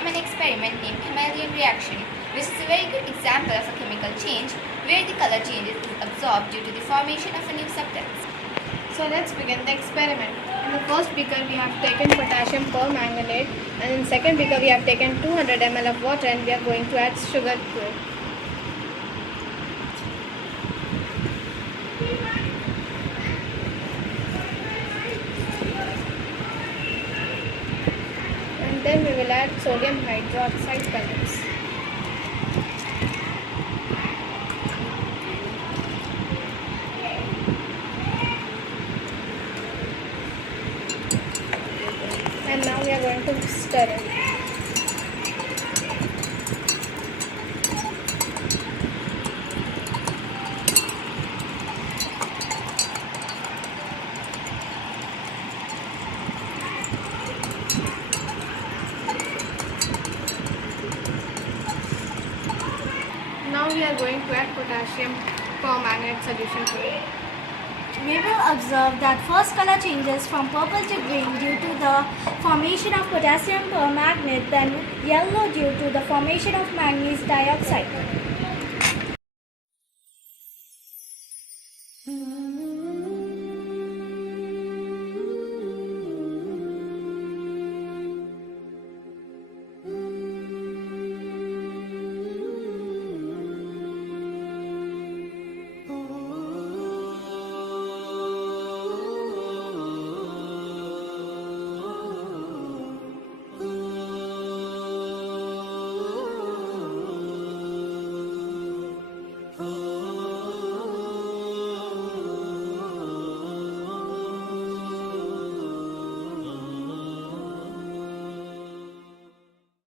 perform an experiment named Chameleon reaction, which is a very good example of a chemical change where the color changes is absorbed due to the formation of a new substance. So let's begin the experiment. In the first beaker we have taken potassium permanganate, and in second beaker we have taken 200 ml of water and we are going to add sugar to it. And then we will add sodium hydroxide pellets. And now we are going to stir it. Now we are going to add potassium permanganate solution to it. We will observe that first color changes from purple to green due to the formation of potassium permanganate, then yellow due to the formation of manganese dioxide.